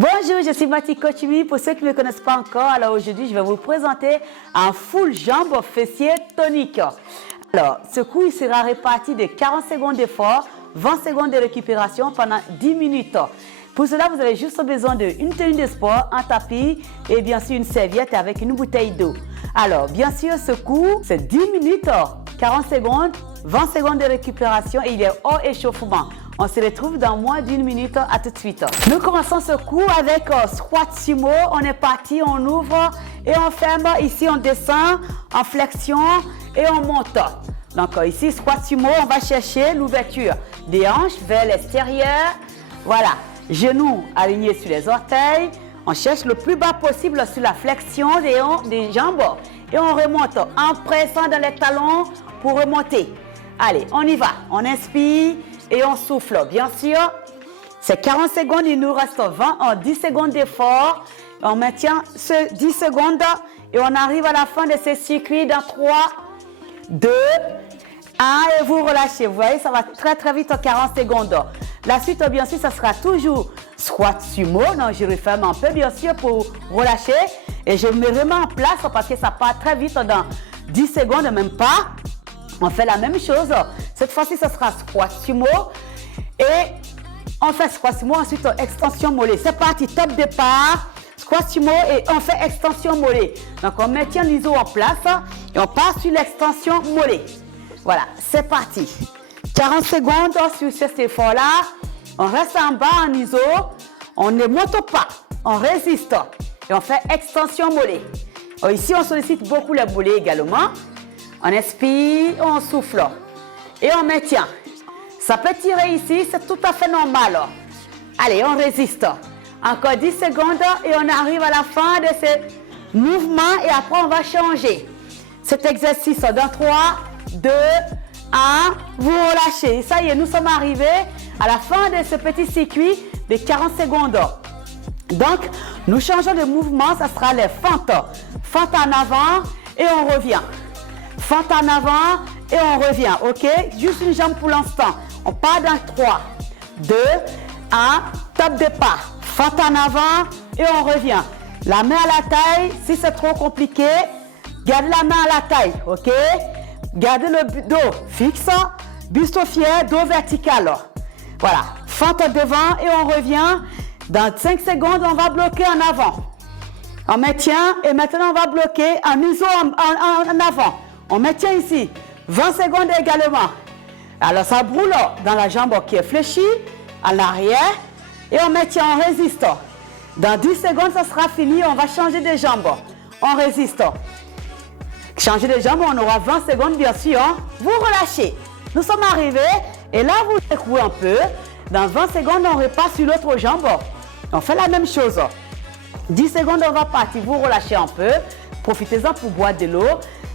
Bonjour, je suis Mati Kochimi. Pour ceux qui ne me connaissent pas encore, alors aujourd'hui, je vais vous présenter un full jambes fessier tonique. Alors, ce coup, il sera réparti de 40 secondes d'effort, 20 secondes de récupération pendant 10 minutes. Pour cela, vous avez juste besoin d'une tenue de sport, un tapis et bien sûr une serviette avec une bouteille d'eau. Alors, bien sûr, ce coup, c'est 10 minutes, 40 secondes, 20 secondes de récupération et il est hors échauffement. On se retrouve dans moins d'une minute, à tout de suite. Nous commençons ce coup avec squat sumo. On est parti, on ouvre et on ferme. Ici, on descend en flexion et on monte. Donc ici, squat sumo, on va chercher l'ouverture des hanches vers l'extérieur. Voilà, genoux alignés sur les orteils. On cherche le plus bas possible sur la flexion des jambes et on remonte en pressant dans les talons pour remonter. Allez, on y va. On inspire et on souffle. Bien sûr, c'est 40 secondes, il nous reste 10 secondes d'effort. On maintient ce 10 secondes et on arrive à la fin de ce circuit dans 3, 2, 1 et vous relâchez. Vous voyez, ça va très vite en 40 secondes. La suite, bien sûr, ça sera toujours squat sumo. Donc, je referme un peu, bien sûr, pour relâcher. Et je me remets en place parce que ça part très vite dans 10 secondes, même pas. On fait la même chose. Cette fois-ci, ce sera squat sumo. Et on fait squat sumo, ensuite extension mollet. C'est parti, top départ, squat sumo et on fait extension mollet. Donc, on maintient l'iso en place et on passe sur l'extension mollet. Voilà, c'est parti. 40 secondes sur cet effort-là. On reste en bas en iso. On ne monte pas. On résiste. Et on fait extension mollet. Ici, on sollicite beaucoup les mollets également. On inspire, on souffle et on maintient. Ça peut tirer ici, c'est tout à fait normal. Allez, on résiste. Encore 10 secondes et on arrive à la fin de ce mouvement et après on va changer. Cet exercice dans 3, 2, 1, vous relâchez. Ça y est, nous sommes arrivés à la fin de ce petit circuit de 40 secondes. Donc, nous changeons de mouvement, ça sera les fentes. Fente en avant et on revient. Fente en avant et on revient, ok? Juste une jambe pour l'instant. On part dans 3, 2, 1, top départ. Fente en avant et on revient. La main à la taille, si c'est trop compliqué, gardez la main à la taille, ok? Gardez le dos fixe, buste fier, dos vertical. Voilà, fente devant et on revient. Dans 5 secondes, on va bloquer en avant. On maintient et maintenant on va bloquer en iso en avant. On maintient ici, 20 secondes également. Alors ça brûle dans la jambe qui est fléchie, à l'arrière. Et on maintient, on résiste. Dans 10 secondes, ça sera fini, on va changer de jambe. On résiste. Changer de jambe, on aura 20 secondes bien sûr. Vous relâchez. Nous sommes arrivés et là vous secouez un peu. Dans 20 secondes, on repart sur l'autre jambe. On fait la même chose. 10 secondes, on va partir. Vous relâchez un peu. Profitez-en pour boire de l'eau.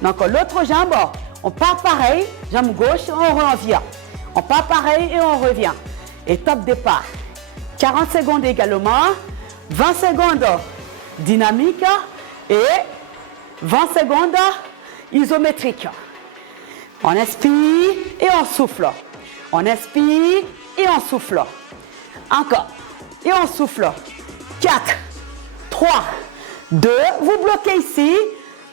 Donc, l'autre jambe, on part pareil. Jambe gauche, on revient. On part pareil et on revient. Et top départ. 40 secondes également. 20 secondes dynamique et 20 secondes isométrique. On inspire et on souffle. On inspire et on souffle. Encore. Et on souffle. 4, 3, 2. Vous bloquez ici.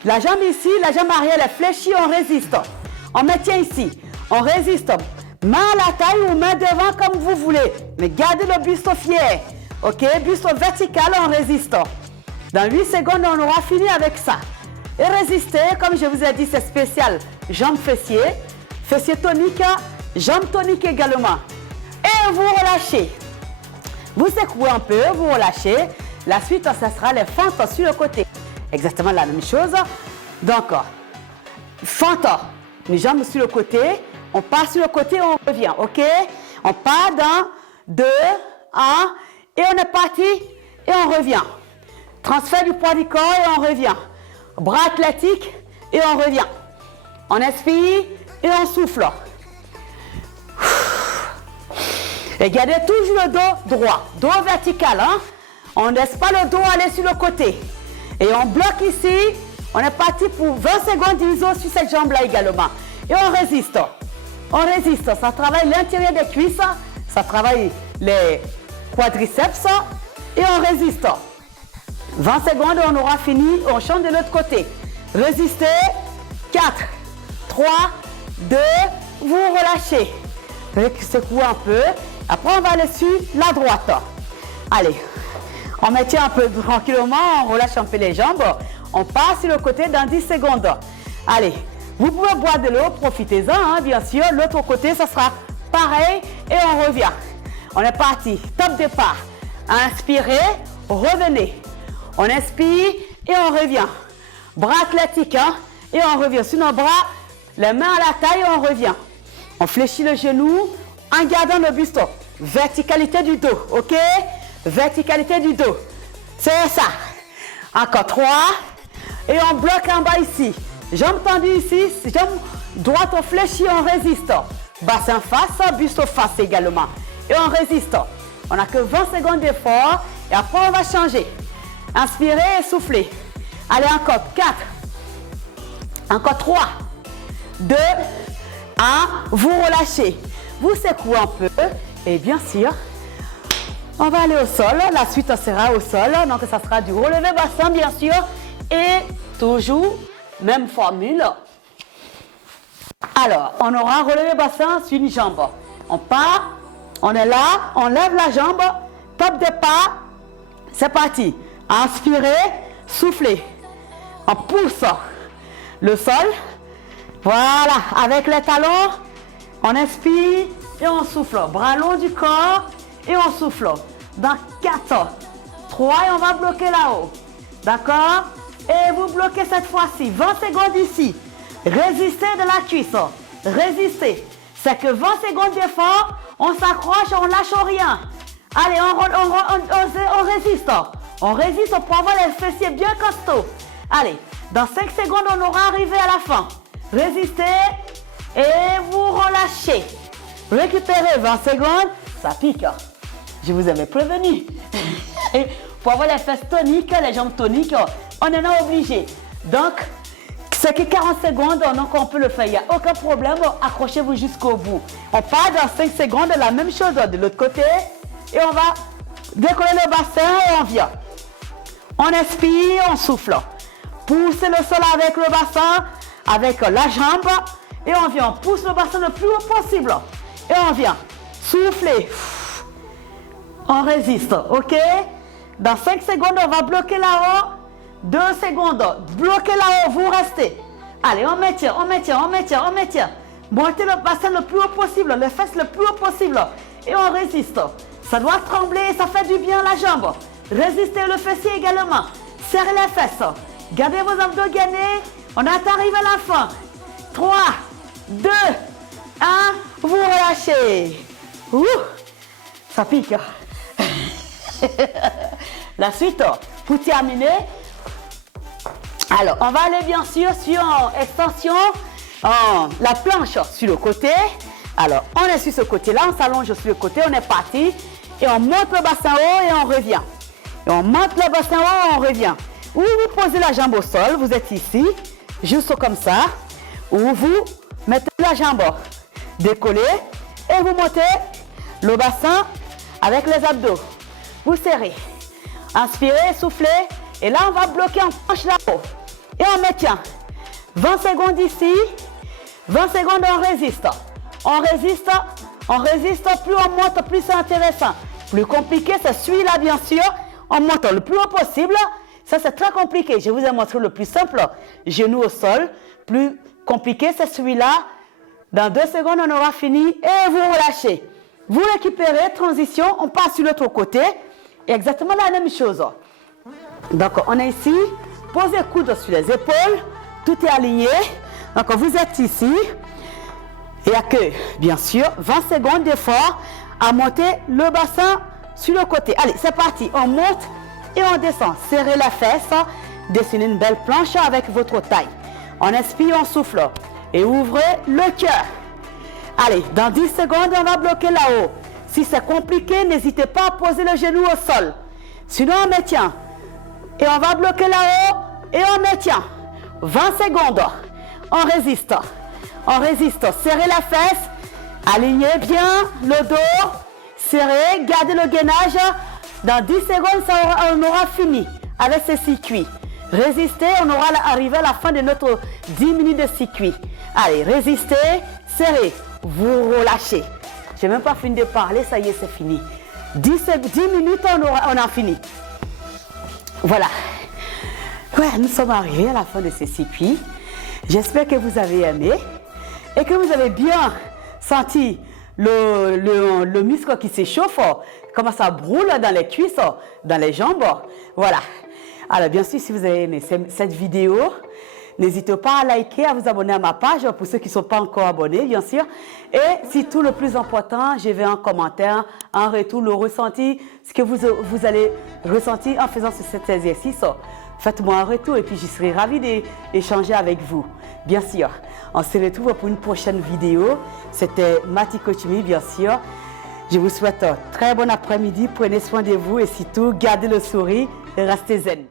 La jambe ici, la jambe arrière est fléchie, on résiste. On maintient ici. On résiste. Main à la taille ou main devant comme vous voulez. Mais gardez le buste fier. Ok? Buste vertical, on résiste. Dans 8 secondes, on aura fini avec ça. Et résister, comme je vous ai dit, c'est spécial. Jambes fessiers. Fessiers toniques. Jambes toniques également. Et vous relâchez. Vous secouez un peu, vous relâchez. La suite, ça sera les fentes sur le côté. Exactement la même chose. Donc, fente, les jambes sur le côté. On part sur le côté, on revient, ok? On part dans 2, 1, et on est parti, et on revient. Transfert du poids du corps, et on revient. Bras athlétique, et on revient. On inspire, et on souffle. Et gardez toujours le dos droit, dos vertical. Hein? On ne laisse pas le dos aller sur le côté. Et on bloque ici. On est parti pour 20 secondes d'iso sur cette jambe-là également. Et on résiste. On résiste. Ça travaille l'intérieur des cuisses. Ça travaille les quadriceps. et on résiste. 20 secondes, on aura fini, on change de l'autre côté. Résistez, 4, 3, 2, vous relâchez. Secouez un peu, après on va aller sur la droite. Allez, on maintient un peu tranquillement, on relâche un peu les jambes. On passe sur le côté dans 10 secondes. Allez, vous pouvez boire de l'eau, profitez-en, hein, bien sûr. L'autre côté, ça sera pareil et on revient. On est parti, top départ. Inspirez, revenez. On inspire et on revient. Bras athlétiques, hein, et on revient. Sur nos bras, les mains à la taille et on revient. On fléchit le genou en gardant le buste. Verticalité du dos, ok? Verticalité du dos. C'est ça. Encore 3. Et on bloque en bas ici. Jambes tendues ici. Jambes droite, on fléchit, on résiste. Bassin face, buste face également. Et on résiste. On n'a que 20 secondes d'effort. Et après, on va changer. Inspirez et soufflez. Allez, encore 4. Encore 3. 2. 1. Vous relâchez. Vous secouez un peu. Et bien sûr, on va aller au sol. La suite sera au sol. Donc, ça sera du relevé bassin, bien sûr. Et toujours, même formule. Alors, on aura relevé bassin sur une jambe. On part. On est là. On lève la jambe. Top départ. C'est parti. Inspirez. Soufflez. On pousse le sol. Voilà. Avec les talons, on inspire et on souffle. Bras long du corps et on souffle. Dans 4, 3 et on va bloquer là-haut. D'accord? Et vous bloquez cette fois-ci. 20 secondes ici. Résistez de la cuisse. Résistez. C'est que 20 secondes d'effort. On s'accroche, on lâche rien. Allez, on résiste. On résiste pour avoir les fessiers bien costauds. Allez, dans 5 secondes, on aura arrivé à la fin. Résistez et vous relâchez. Récupérez 20 secondes, ça pique. Je vous avais prévenu. Pour avoir les fesses toniques, les jambes toniques, on en est obligé. Donc, c'est que 40 secondes, donc on peut le faire. Il n'y a aucun problème, accrochez-vous jusqu'au bout. On part dans 5 secondes, la même chose de l'autre côté. Et on va décoller le bassin et on vient. On inspire, on souffle. Poussez le sol avec le bassin, avec la jambe. Et on vient, on pousse le bassin le plus haut possible. Et on vient. Soufflez. On résiste, ok? Dans 5 secondes, on va bloquer là-haut. 2 secondes. Bloquez là-haut, vous restez. Allez, on maintient, on maintient, on maintient, on maintient. Montez le bassin le plus haut possible, les fesses le plus haut possible. Et on résiste. Ça doit trembler, ça fait du bien à la jambe. Résistez le fessier également. Serrez les fesses. Gardez vos abdos gainés. On est arrivé à la fin. 3, 2, 1. Vous relâchez. Ouh, ça pique. La suite, pour terminer. Alors, on va aller bien sûr sur extension. La planche sur le côté. Alors, on est sur ce côté-là. On s'allonge sur le côté. On est parti. Et on monte le bassin haut et on revient. Et on monte le bassin haut et on revient. Ou vous posez la jambe au sol, vous êtes ici, juste comme ça. Ou vous mettez la jambe décollée et vous montez le bassin avec les abdos. Vous serrez. Inspirez, soufflez. Et là, on va bloquer en planche là-haut. Et on maintient. 20 secondes ici. 20 secondes, on résiste. On résiste. On résiste. Plus on monte, plus c'est intéressant. Plus compliqué, c'est celui-là, bien sûr. On monte le plus haut possible. Ça, c'est très compliqué. Je vous ai montré le plus simple. Genou au sol. Plus compliqué, c'est celui-là. Dans 2 secondes, on aura fini. Et vous relâchez. Vous récupérez. Transition. On passe sur l'autre côté. Et exactement la même chose. Donc, on est ici. Posez coude sur les épaules. Tout est aligné. Donc, vous êtes ici. Il n'y a que, bien sûr, 20 secondes d'effort à monter le bassin sur le côté. Allez, c'est parti. On monte et on descend. Serrez la fesse. Dessinez une belle planche avec votre taille. On inspire, on souffle. Et ouvrez le cœur. Allez, dans 10 secondes, on va bloquer là-haut. Si c'est compliqué, n'hésitez pas à poser le genou au sol. Sinon, on maintient. Et on va bloquer là-haut et on maintient. 20 secondes. On résiste. On résiste. Serrez la fesse. Alignez bien le dos. Serrez. Gardez le gainage. Dans 10 secondes, on aura fini avec ce circuit. Résistez, on aura arrivé à la fin de notre 10 minutes de circuit. Allez, résistez, serrez, vous relâchez. Je n'ai même pas fini de parler, ça y est, c'est fini. 10 minutes, on a fini. Voilà. Ouais, nous sommes arrivés à la fin de ce circuit. J'espère que vous avez aimé et que vous avez bien senti le muscle qui s'échauffe, comment ça brûle dans les cuisses, dans les jambes. Voilà. Alors bien sûr, si vous avez aimé cette vidéo, n'hésitez pas à liker, à vous abonner à ma page pour ceux qui ne sont pas encore abonnés, bien sûr. Et surtout, le plus important, je vais en commentaire, en retour, le ressenti, ce que vous allez ressentir en faisant cet exercice. Faites-moi un retour et puis je serai ravie d'échanger avec vous. Bien sûr, on se retrouve pour une prochaine vidéo. C'était Mati Coachimi, bien sûr. Je vous souhaite un très bon après-midi. Prenez soin de vous et surtout, gardez le sourire et restez zen.